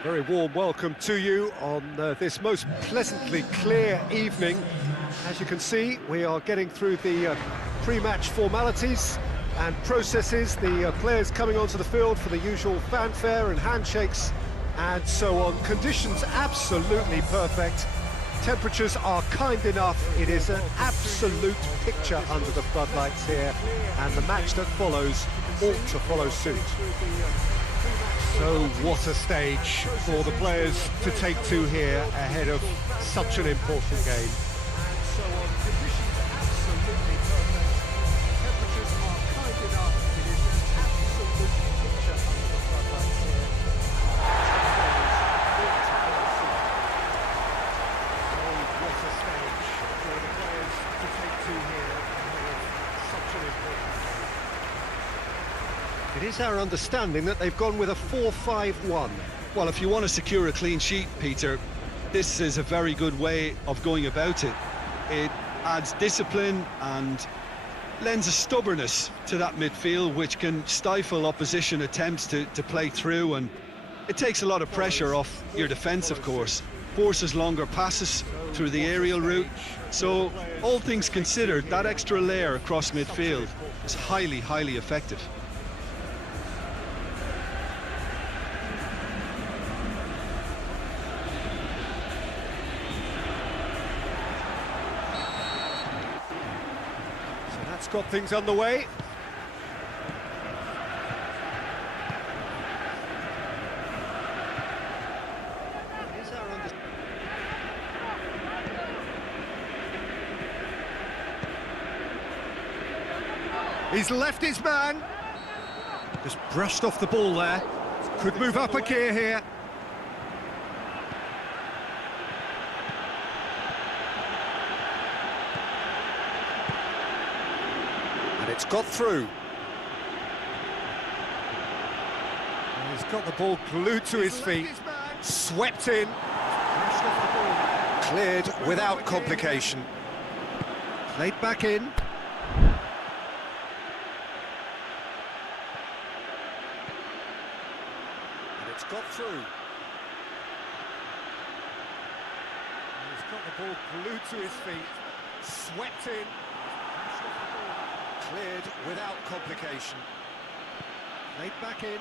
A very warm welcome to you on this most pleasantly clear evening. As you can see, we are getting through the pre-match formalities and processes, the players coming onto the field for the usual fanfare and handshakes and so on. Conditions absolutely perfect. Temperatures are kind enough. It is an absolute picture under the floodlights here, and the match that follows ought to follow suit. So what a stage for the players to take to here ahead of such an important game. It is our understanding that they've gone with a 4-5-1. Well, if you want to secure a clean sheet, Peter, this is a very good way of going about it. It adds discipline and lends a stubbornness to that midfield, which can stifle opposition attempts to play through, and it takes a lot of pressure off your defence, of course. Forces longer passes through the aerial route. So, all things considered, that extra layer across midfield is highly, highly effective. Got things underway. He's left his man. Just brushed off the ball there. Could move up a gear here. It's got through. And he's got the ball glued to his feet, swept in, cleared without complication. Played back in. And it's got through. And he's got the ball glued to his feet, swept in. Cleared without complication. Played back in.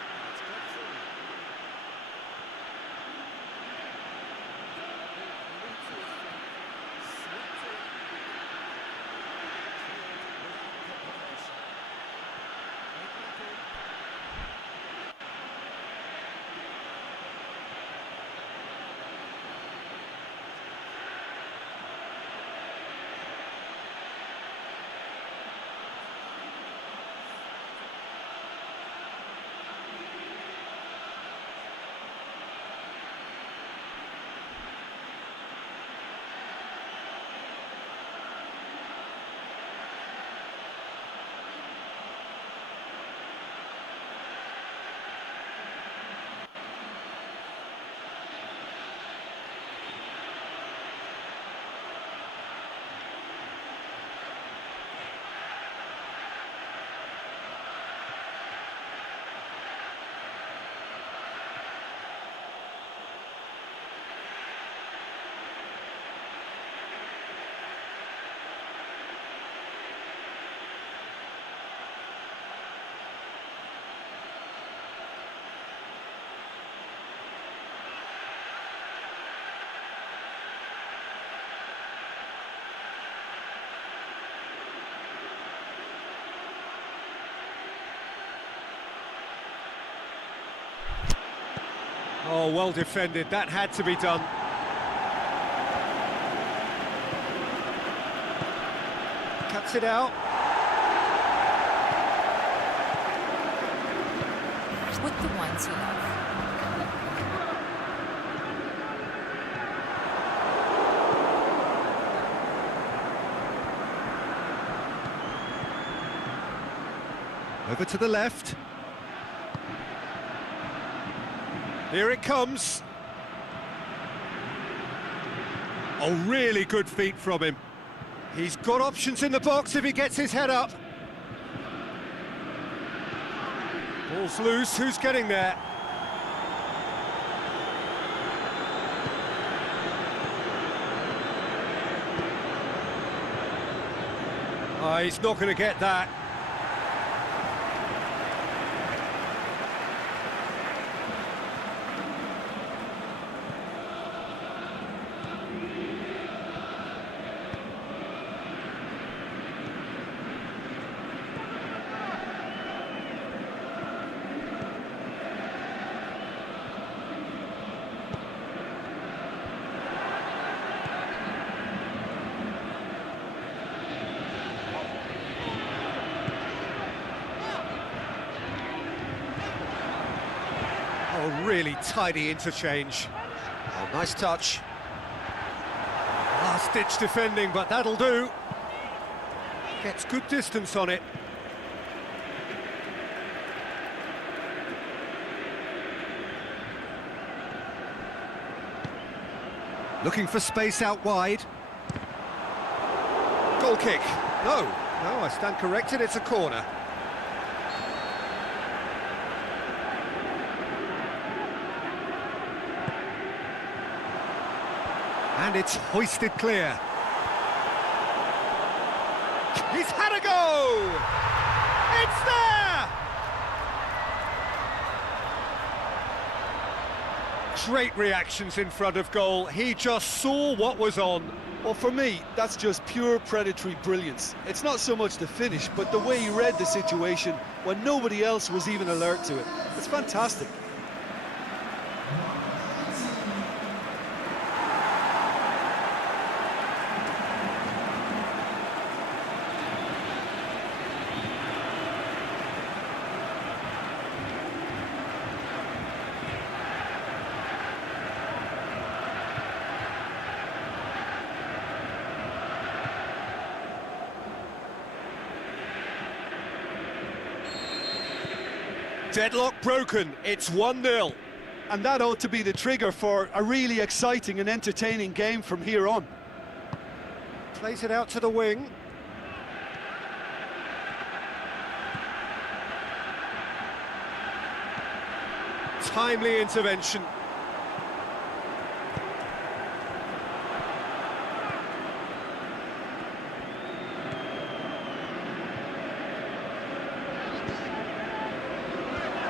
It's got through. Oh, well defended. That had to be done. Cuts it out. With the ones you love. Over to the left. Here it comes. Oh, really good feet from him. He's got options in the box if he gets his head up. Ball's loose, who's getting there? Oh, he's not going to get that. Oh, really tidy interchange. Oh, nice touch. Last-ditch defending, but that'll do. Gets good distance on it. Looking for space out wide. Goal kick. No, I stand corrected, it's a corner. And it's hoisted clear. He's had a go! It's there! Great reactions in front of goal. He just saw what was on. Well, for me, that's just pure predatory brilliance. It's not so much the finish, but the way he read the situation when nobody else was even alert to it. It's fantastic. Deadlock broken, it's 1-0. And that ought to be the trigger for a really exciting and entertaining game from here on. Plays it out to the wing. Timely intervention.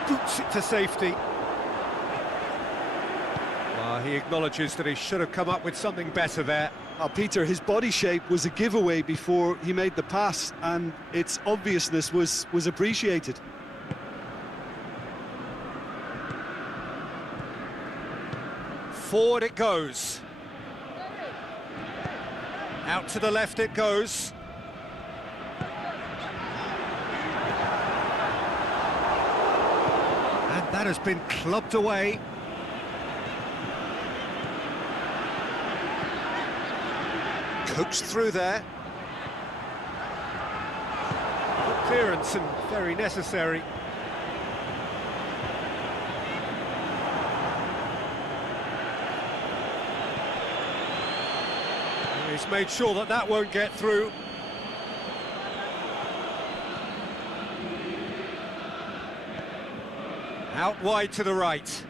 Boots it to safety. Well, he acknowledges that he should have come up with something better there. Oh, Peter, his body shape was a giveaway before he made the pass, and its obviousness was appreciated. Forward it goes. Out to the left it goes. And that has been clubbed away. Coaxed through there. Good clearance and very necessary. He's made sure that that won't get through. Out wide to the right.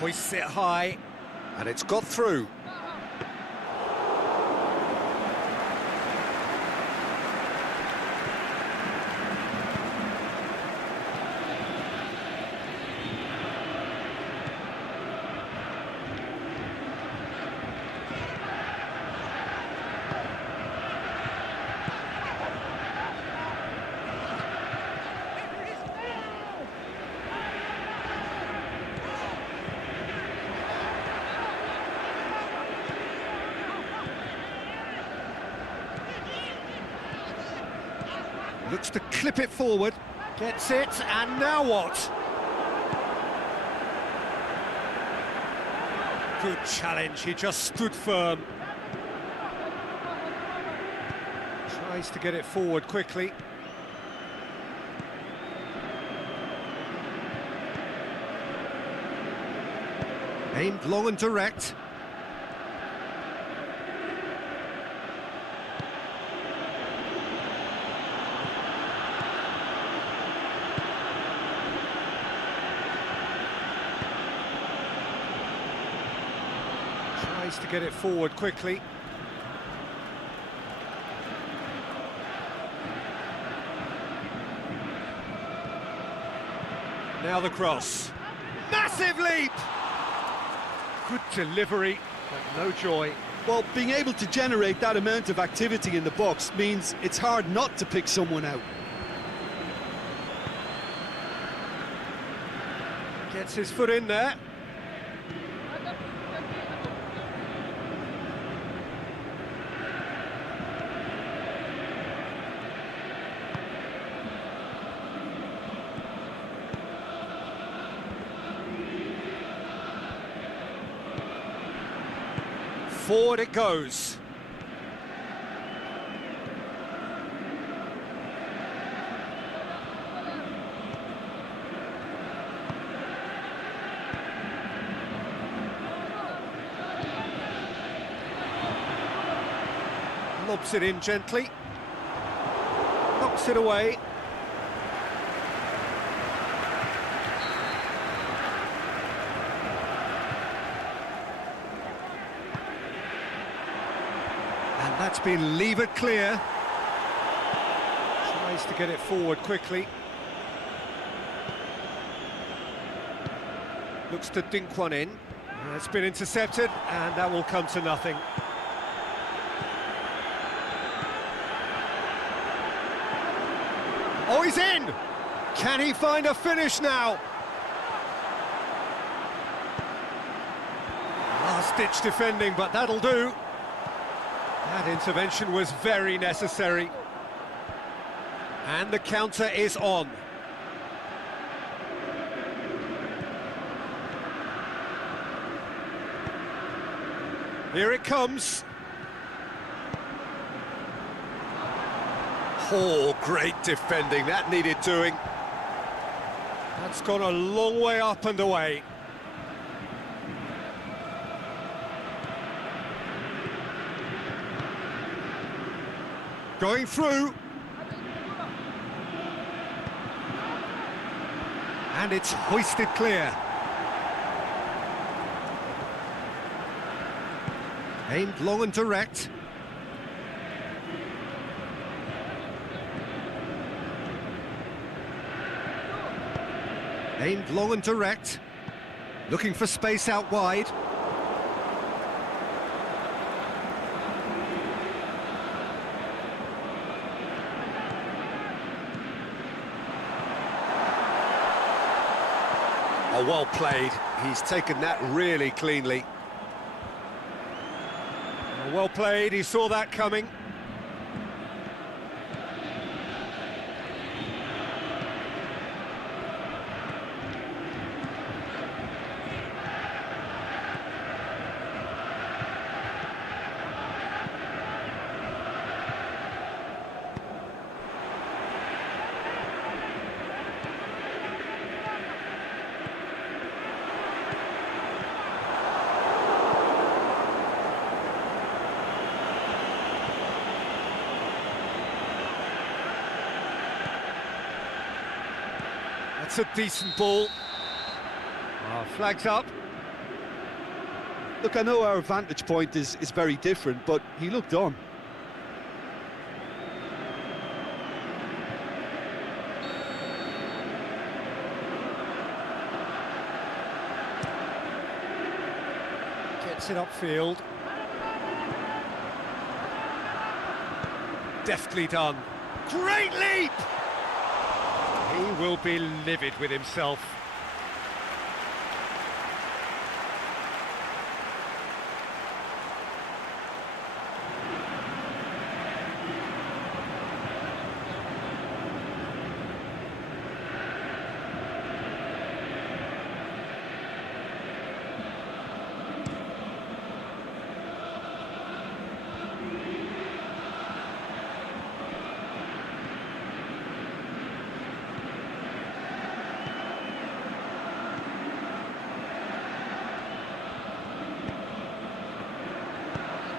Hoists it high, and it's got through. Looks to clip it forward, gets it, and now what? Good challenge, he just stood firm. Tries to get it forward quickly. Aimed long and direct. Tries to get it forward quickly. Now the cross. Massive leap! Good delivery, but no joy. Well, being able to generate that amount of activity in the box means it's hard not to pick someone out. Gets his foot in there. Forward it goes. Lobs it in gently. Knocks it away. That's been levered clear. Tries to get it forward quickly. Looks to dink one in. It's been intercepted, and that will come to nothing. Oh, he's in! Can he find a finish now? Last-ditch defending, but that'll do. That intervention was very necessary. And the counter is on. Here it comes. Oh, great defending. That needed doing. That's gone a long way up and away. Going through. And it's hoisted clear. Aimed long and direct. Aimed long and direct. Looking for space out wide. Oh, well played. He's taken that really cleanly. Oh, well played, he saw that coming. That's a decent ball. Flags up. Look, I know our vantage point is very different, but he looked on. Gets it upfield. Deftly done. Great leap! He will be livid with himself.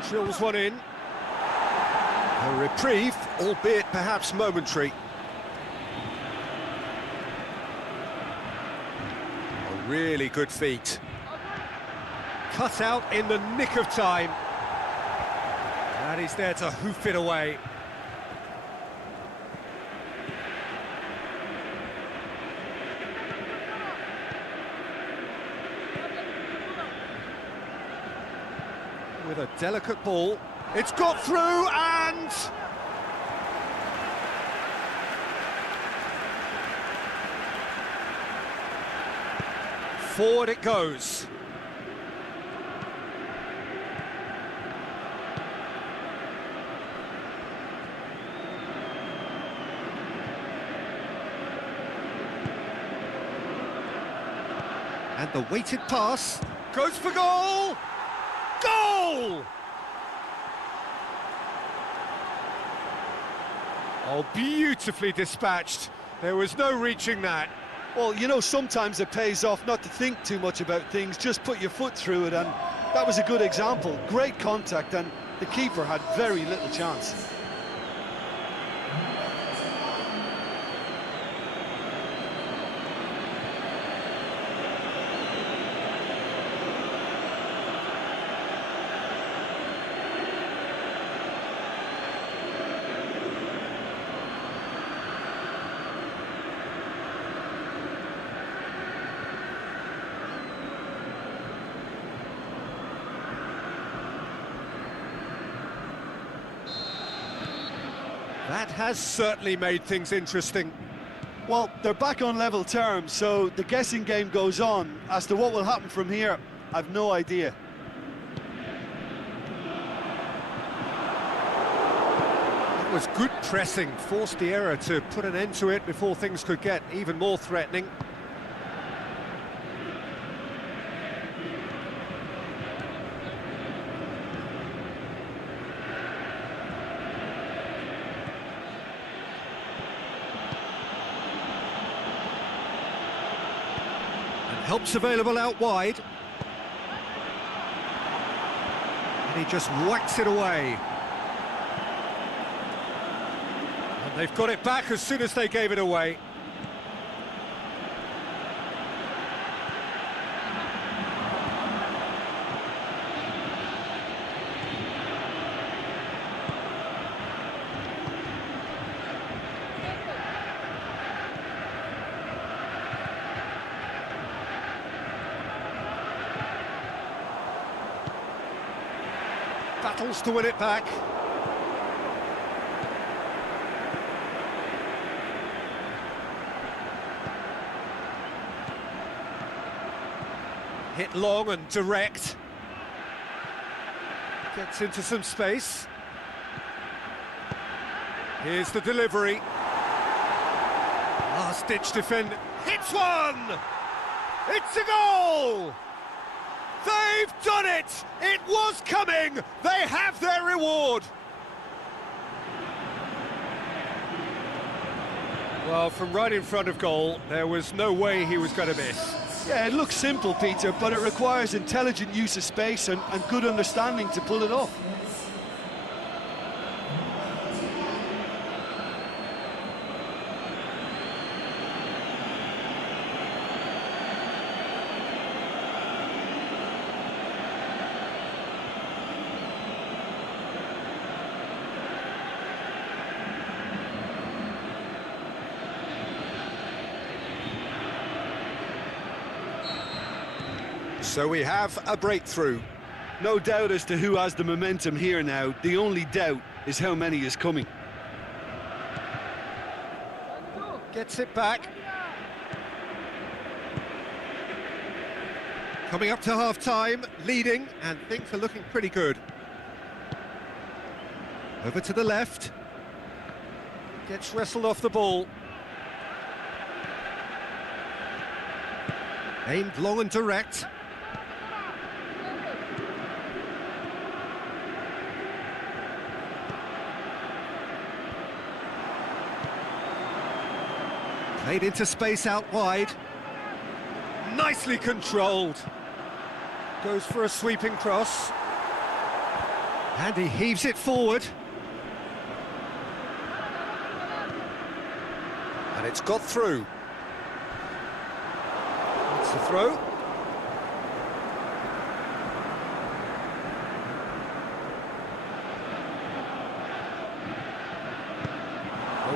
Drills one in. A reprieve, albeit perhaps momentary. A really good feat. cut out in the nick of time. And he's there to hoof it away. With a delicate ball, it's got through and... forward it goes. And the weighted pass goes for goal! Goal! Oh, beautifully dispatched. There was no reaching that. Well, you know, sometimes it pays off not to think too much about things, just put your foot through it, and that was a good example. Great contact, and the keeper had very little chance. That has certainly made things interesting. Well, they're back on level terms, so the guessing game goes on. As to what will happen from here, I've no idea. It was good pressing, forced the error to put an end to it before things could get even more threatening. Help's available out wide. And he just whacks it away. And they've got it back as soon as they gave it away. Battles to win it back. Hit long and direct. Gets into some space. Here's the delivery. Last-ditch defend. Hits one! It's a goal! They've done it! It was coming! They have their reward! Well, from right in front of goal, there was no way he was going to miss. Yeah, it looks simple, Peter, but it requires intelligent use of space and good understanding to pull it off. So we have a breakthrough. No doubt as to who has the momentum here now. The only doubt is how many is coming. Gets it back. Coming up to half-time, leading, and things are looking pretty good. Over to the left. Gets wrestled off the ball. Aimed long and direct. Played into space out wide. Nicely controlled. Goes for a sweeping cross. And he heaves it forward. And it's got through. That's the throw.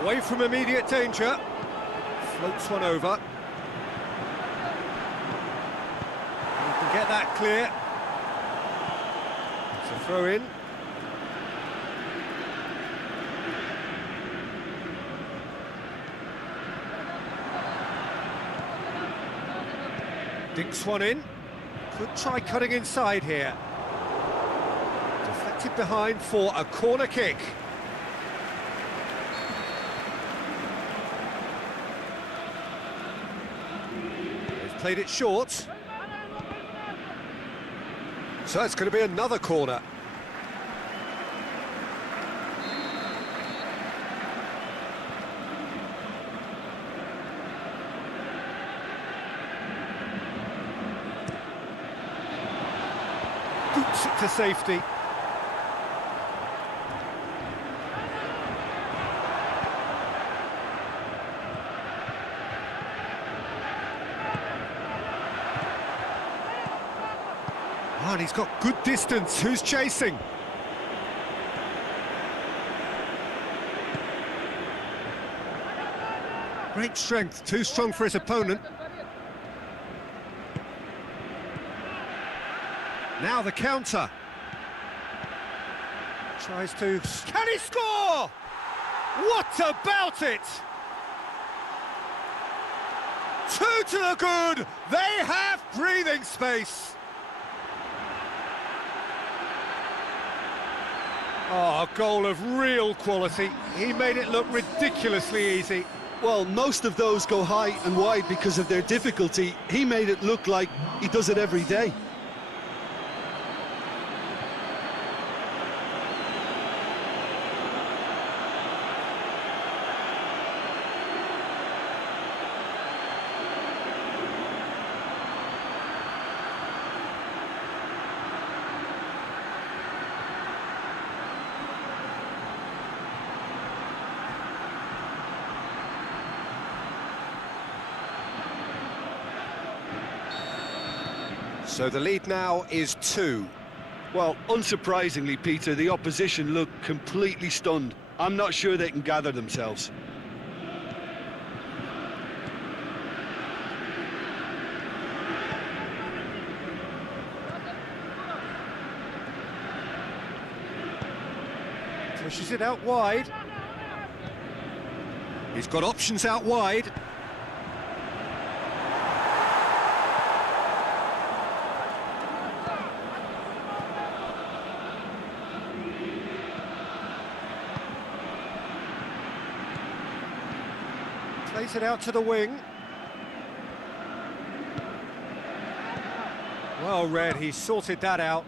Away from immediate danger. Floats one over. You can get that clear. It's a throw in. Dinks one in. Could try cutting inside here. Deflected behind for a corner kick. They've played it short. So it's going to be another corner. Boots it to safety. Oh, and he's got good distance. Who's chasing? Great strength, too strong for his opponent. Now the counter. Tries to... Can he score? What about it? Two to the good. They have breathing space. Oh, a goal of real quality. He made it look ridiculously easy. Well, most of those go high and wide because of their difficulty. He made it look like he does it every day. So the lead now is 2. Well, unsurprisingly, Peter, the opposition look completely stunned. I'm not sure they can gather themselves. Pushes it out wide. He's got options out wide. Plays it out to the wing. Well read, he sorted that out.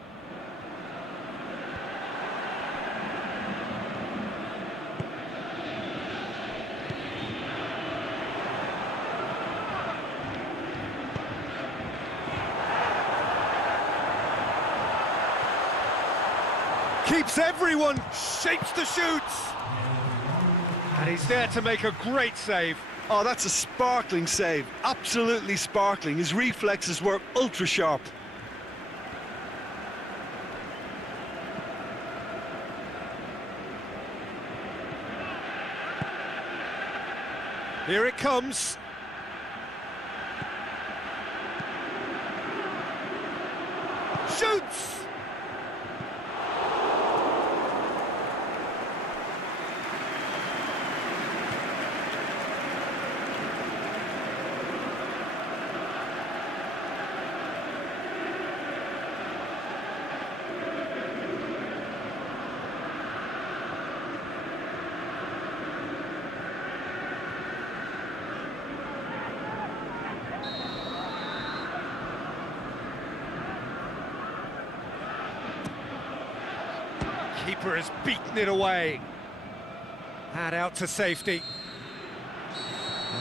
Keeps everyone, shapes the shoots. And he's there to make a great save. Oh, that's a sparkling save. Absolutely sparkling. His reflexes were ultra sharp. Here it comes. Shoots! Keeper has beaten it away. And out to safety.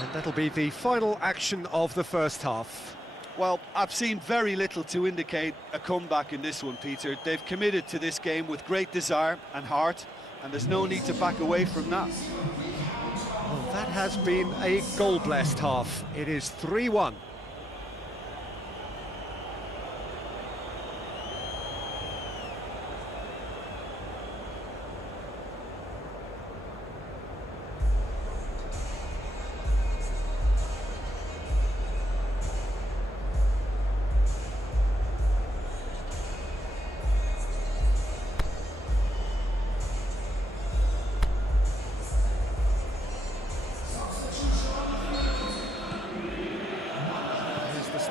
And that'll be the final action of the first half. Well, I've seen very little to indicate a comeback in this one, Peter. They've committed to this game with great desire and heart, and there's no need to back away from that. Well, that has been a goal-blessed half. It is 3-1.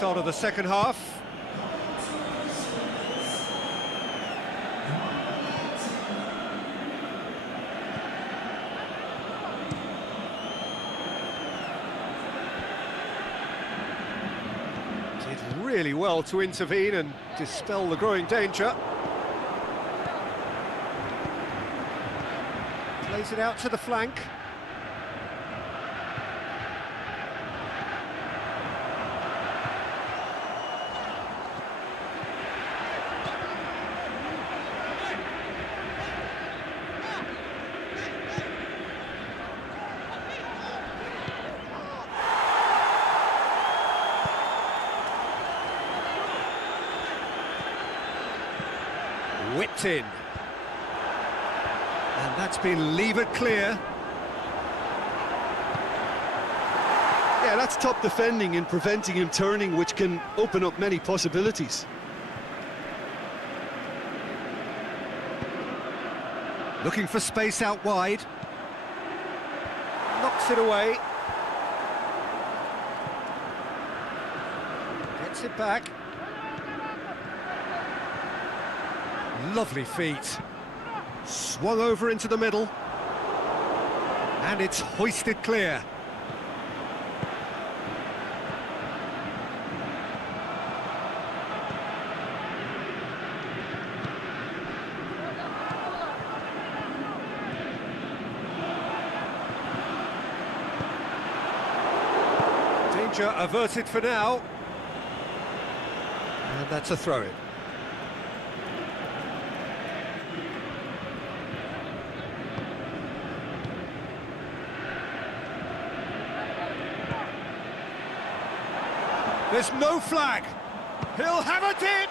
start of the second half. Did really well to intervene and dispel the growing danger. Plays it out to the flank. Whipped in. And that's been levered clear. Yeah, that's top defending and preventing him turning, which can open up many possibilities. Looking for space out wide. Knocks it away. Gets it back. Lovely feet. Swung over into the middle. And it's hoisted clear. Danger averted for now. And that's a throw-in. There's no flag. He'll have it in.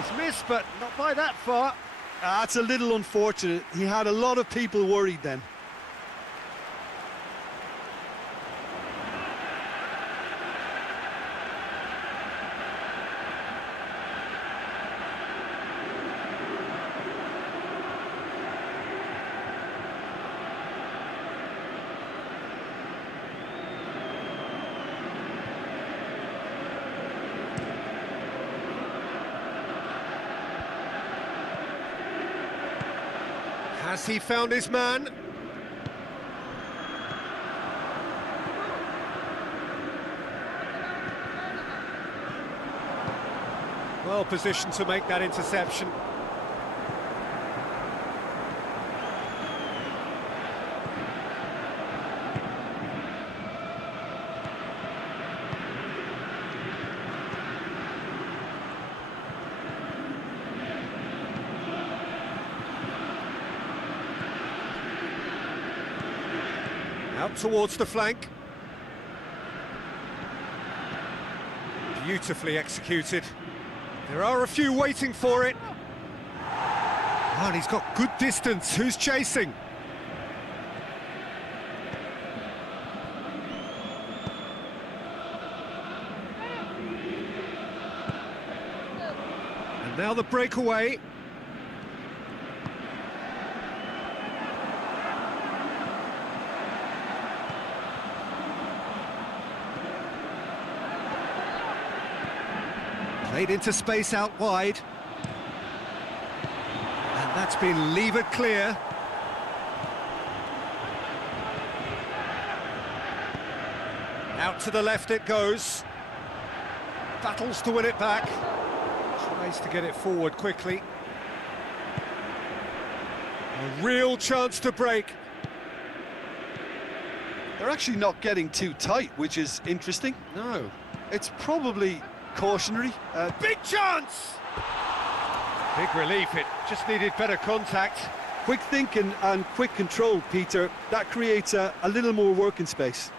He's missed, but not by that far. That's a little unfortunate. He had a lot of people worried then. Has he found his man? Well positioned to make that interception. Out towards the flank. Beautifully executed. There are a few waiting for it. Oh, and he's got good distance. Who's chasing? And now the breakaway. Played into space out wide. And that's been levered clear. Out to the left it goes. Battles to win it back. Tries to get it forward quickly. A real chance to break. They're actually not getting too tight, which is interesting. No. It's probably cautionary. Big chance! Big relief, it just needed better contact. Quick thinking and quick control, Peter. That creates a little more working space.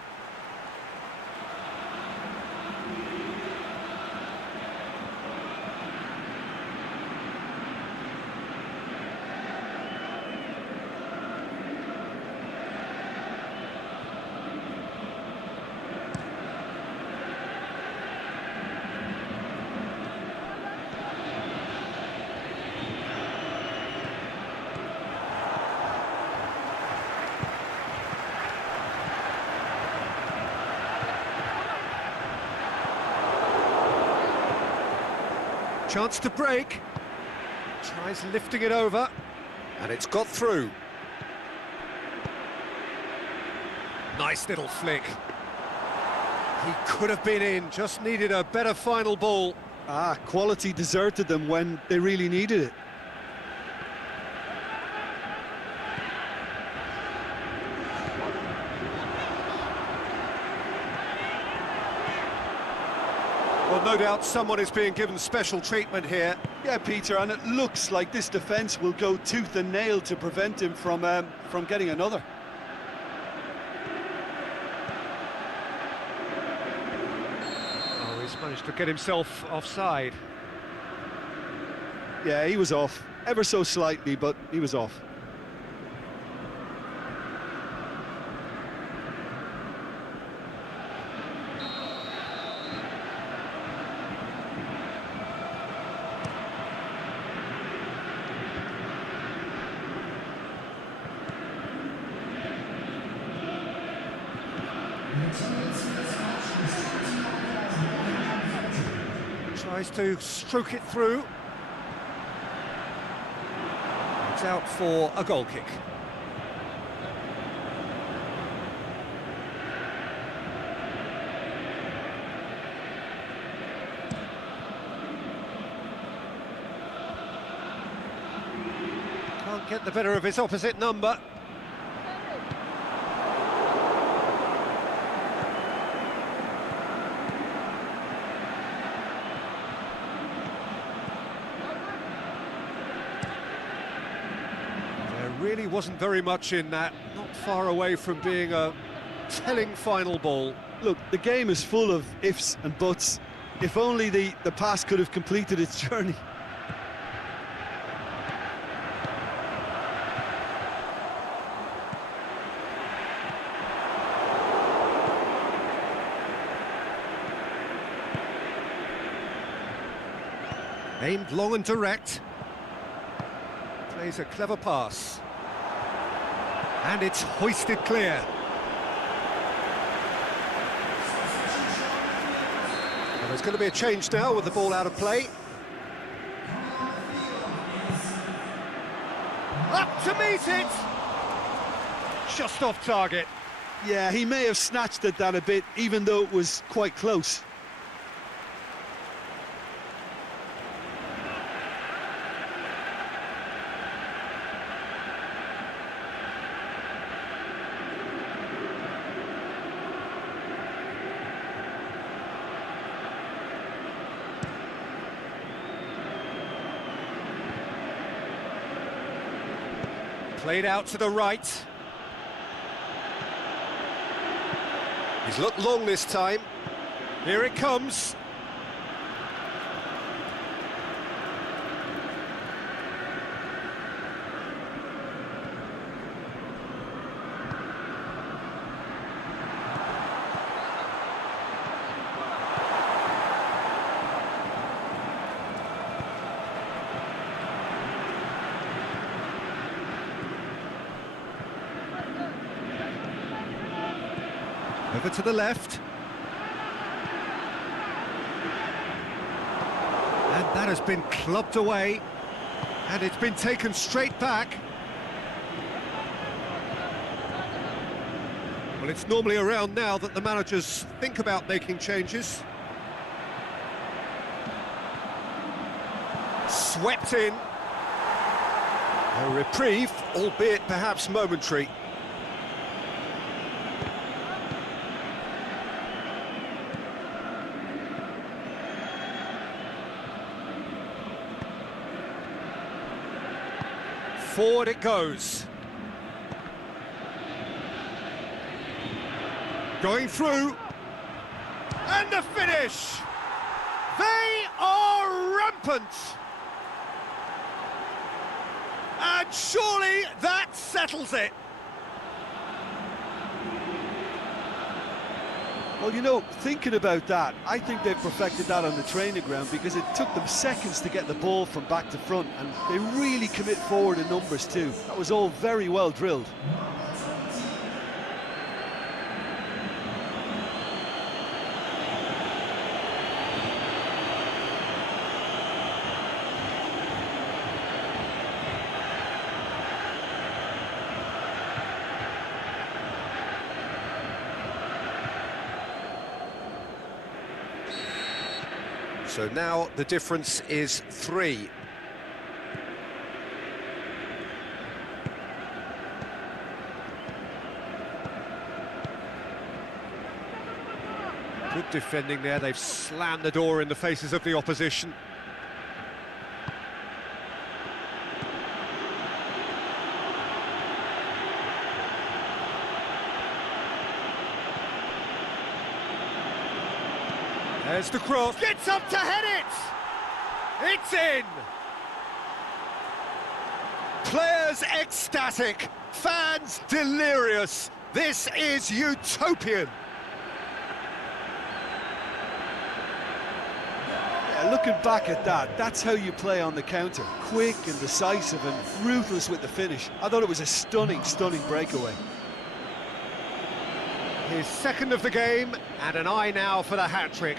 Chance to break. Tries lifting it over, and it's got through. Nice little flick. He could have been in, just needed a better final ball. Quality deserted them when they really needed it. Well, no doubt someone is being given special treatment here. Yeah, Peter, and it looks like this defence will go tooth and nail to prevent him from getting another. Oh, he's managed to get himself offside. Yeah, he was off, ever so slightly, but he was off. Tries to stroke it through. It's out for a goal kick. Can't get the better of his opposite number. Really wasn't very much in that, not far away from being a telling final ball. Look, the game is full of ifs and buts. If only the pass could have completed its journey. Aimed long and direct. Plays a clever pass. And it's hoisted clear. Well, there's going to be a change now with the ball out of play. Up to meet it! Just off target. Yeah, he may have snatched at that a bit, even though it was quite close. Played out to the right. He's looked long this time. Here it comes. Over to the left. And that has been clubbed away. And it's been taken straight back. Well, it's normally around now that the managers think about making changes. Swept in. A reprieve, albeit perhaps momentary. Forward it goes. Going through. And the finish! They are rampant! And surely that settles it. Well, you know, thinking about that, I think they've perfected that on the training ground because it took them seconds to get the ball from back to front, and they really commit forward in numbers too. That was all very well drilled. So now the difference is 3. Good defending there, they've slammed the door in the faces of the opposition. There's the cross, gets up to head it! It's in! Players ecstatic, fans delirious. This is utopian. Yeah, looking back at that, that's how you play on the counter. Quick and decisive and ruthless with the finish. I thought it was a stunning, stunning breakaway. His second of the game, and an eye now for the hat-trick.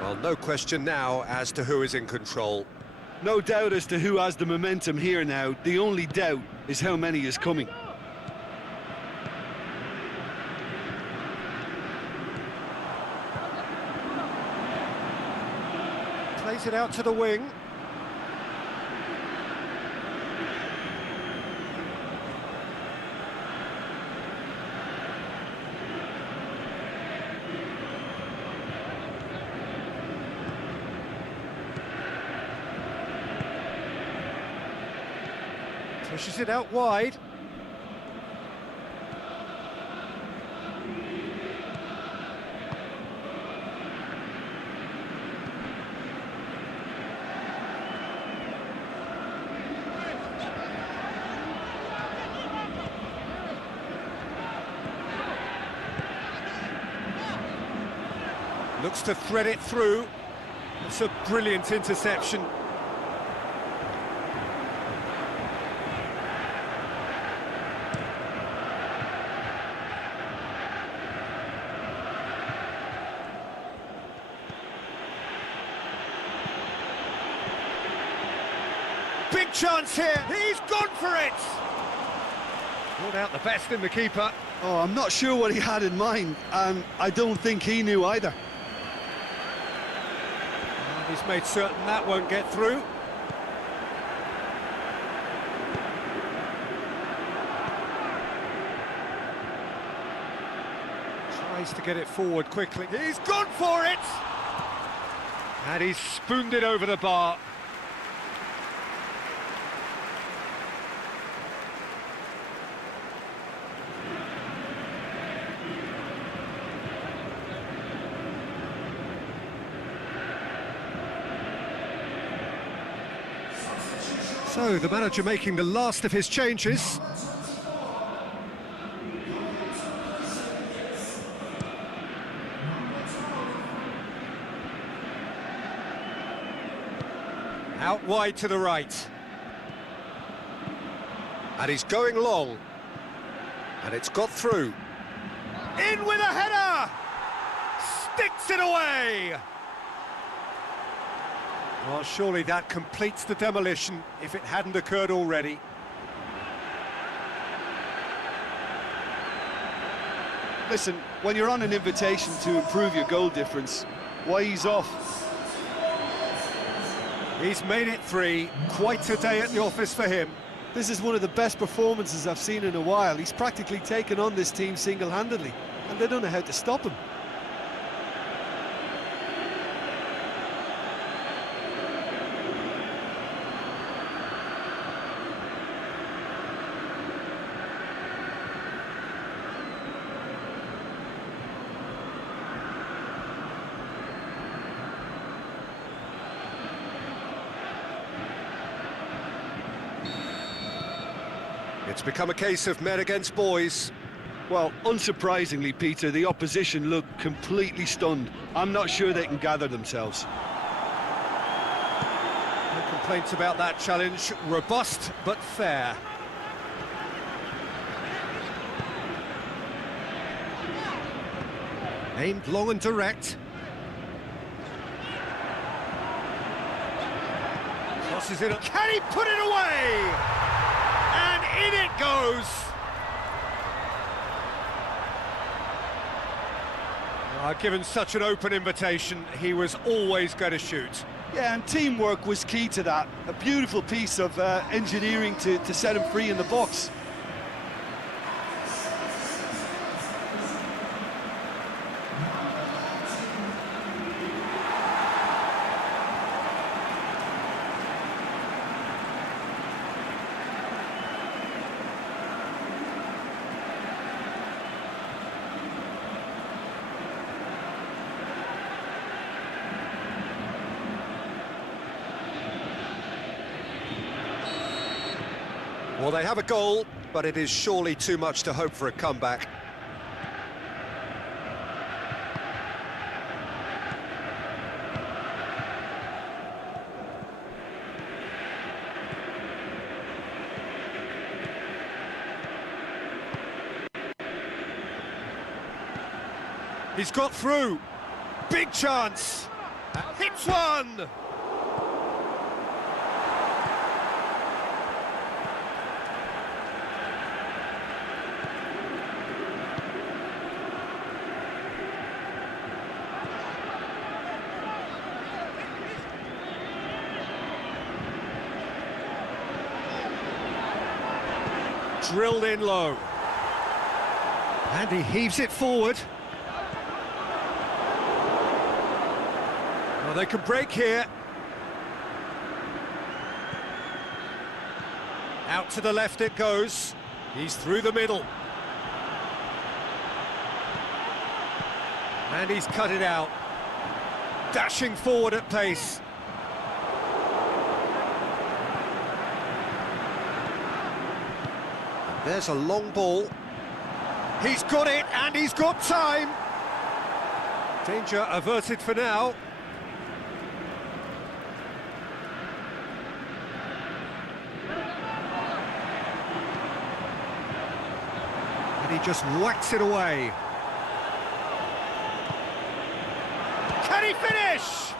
Well, no question now as to who is in control. No doubt as to who has the momentum here now. The only doubt is how many is coming. Plays it out to the wing. Pushes it out wide. Looks to thread it through. It's a brilliant interception. Big chance here, he's gone for it! Brought out the best in the keeper. Oh, I'm not sure what he had in mind, and I don't think he knew either. And he's made certain that won't get through. Tries to get it forward quickly. He's gone for it! And he's spooned it over the bar. So, the manager making the last of his changes. Out wide to the right. And he's going long. And it's got through. In with a header! Sticks it away! Well, surely that completes the demolition, if it hadn't occurred already. Listen, when you're on an invitation to improve your goal difference, why ease off? He's made it 3, quite a day at the office for him. This is one of the best performances I've seen in a while. He's practically taken on this team single-handedly, and they don't know how to stop him. It's become a case of men against boys. Well, unsurprisingly, Peter, the opposition look completely stunned. I'm not sure they can gather themselves. No complaints about that challenge. Robust, but fair. Aimed long and direct. Crosses it up. Can he put it away? And in it goes. Given such an open invitation, he was always going to shoot. Yeah, and teamwork was key to that. A beautiful piece of engineering to set him free in the box. Well, they have a goal, but it is surely too much to hope for a comeback. He's got through. Big chance. Hits one. Drilled in low. And he heaves it forward. Well, they can break here. Out to the left it goes. He's through the middle. And he's cut it out. Dashing forward at pace. There's a long ball. He's got it, and he's got time. Danger averted for now. And he just whacks it away. Can he finish?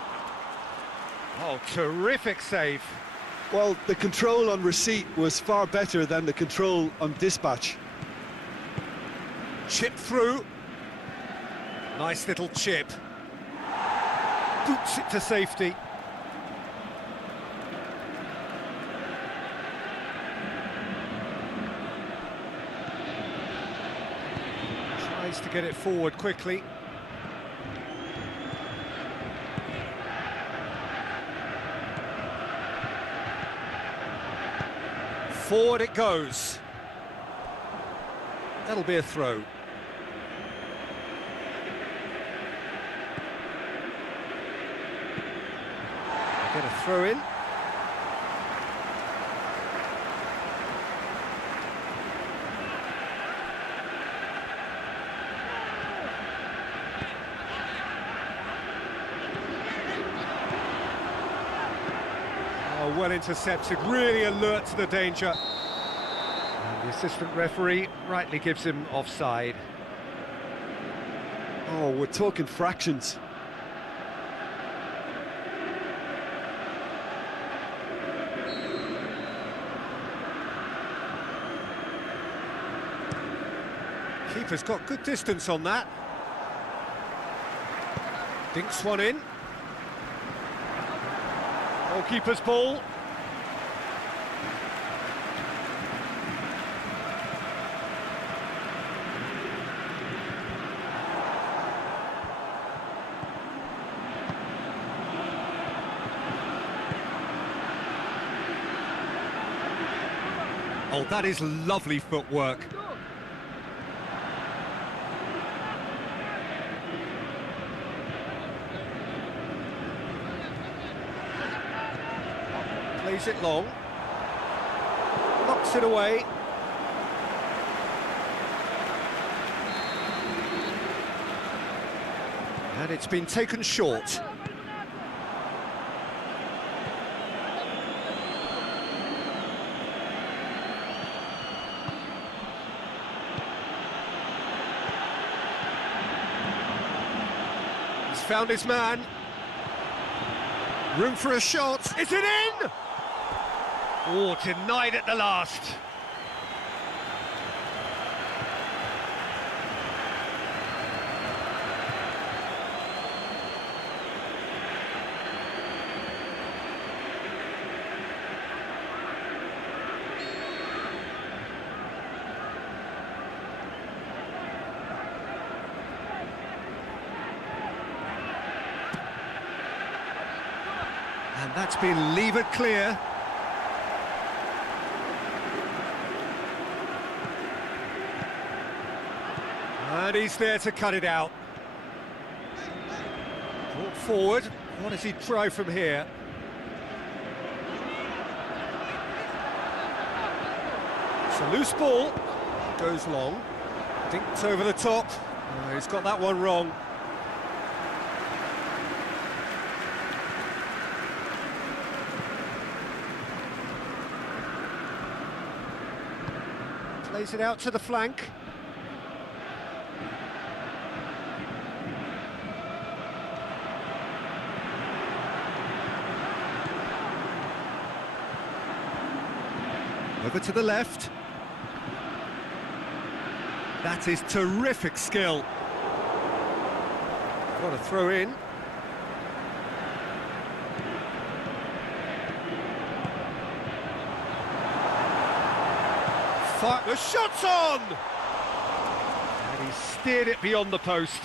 Oh, terrific save. Well, the control on receipt was far better than the control on dispatch. Chip through. Nice little chip. Boots it to safety. Tries to get it forward quickly. Forward it goes. That'll be a throw. Get a throw in. Oh, well intercepted, really alert to the danger. And the assistant referee rightly gives him offside. Oh, we're talking fractions. Keeper's got good distance on that. Dinks one in. Goalkeeper's ball. Oh, that is lovely footwork. Plays it long, knocks it away. And it's been taken short. found his man. Room for a shot. Is it in? Oh, denied at the last. And that's been levered clear. And he's there to cut it out. Brought forward. What does he try from here? It's a loose ball. Goes long. Dinked over the top. Oh, he's got that one wrong. Plays it out to the flank. Over to the left. That is terrific skill. Got a throw in. The shot's on! And he steered it beyond the post.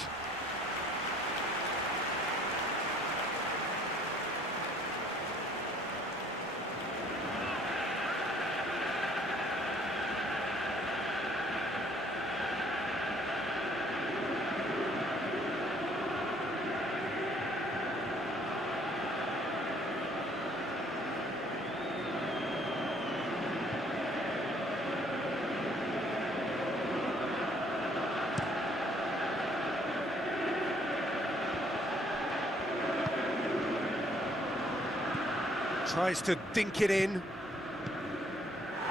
Tries to dink it in,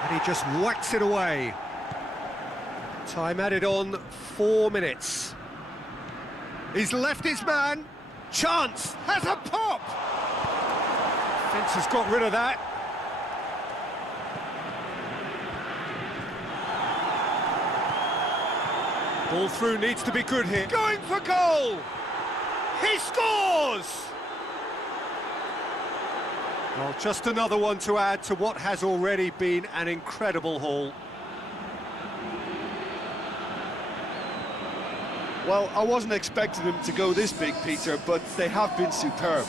and he just whacks it away. Time added on, 4 minutes. He's left his man. Chance has a pop. Fence has got rid of that. Ball through needs to be good here. Going for goal. He scores. Well, just another one to add to what has already been an incredible haul. Well, I wasn't expecting them to go this big, Peter, but they have been superb.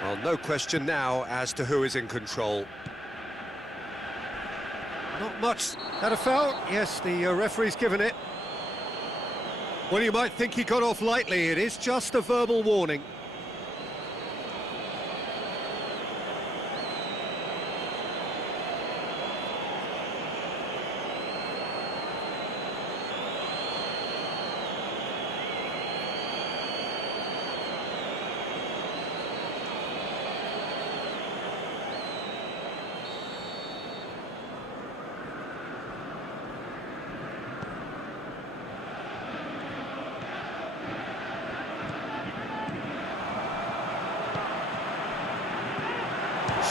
Well, no question now as to who is in control. Not much. Had a foul? Yes, the referee's given it. Well, you might think he got off lightly. It is just a verbal warning.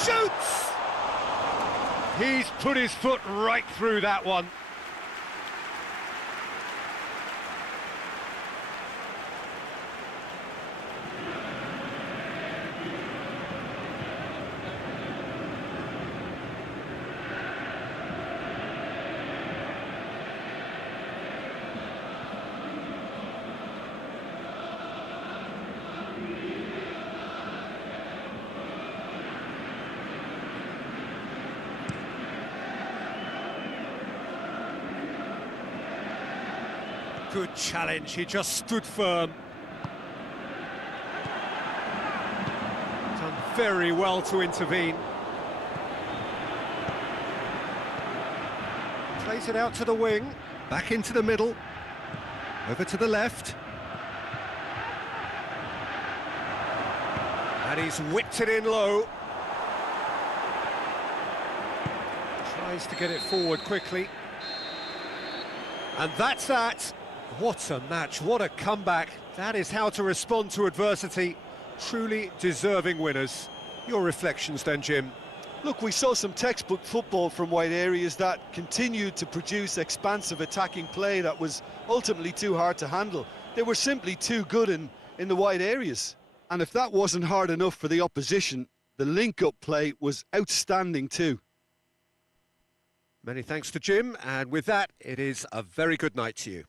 Shoots! He's put his foot right through that one. Good challenge, he just stood firm. Done very well to intervene. Plays it out to the wing, back into the middle, over to the left. And he's whipped it in low. Tries to get it forward quickly. And that's that. What a match, what a comeback. That is how to respond to adversity. Truly deserving winners. Your reflections then, Jim? Look, we saw some textbook football from wide areas that continued to produce expansive attacking play that was ultimately too hard to handle. They were simply too good in the wide areas. And if that wasn't hard enough for the opposition, the link-up play was outstanding too. Many thanks to Jim, and with that, it is a very good night to you.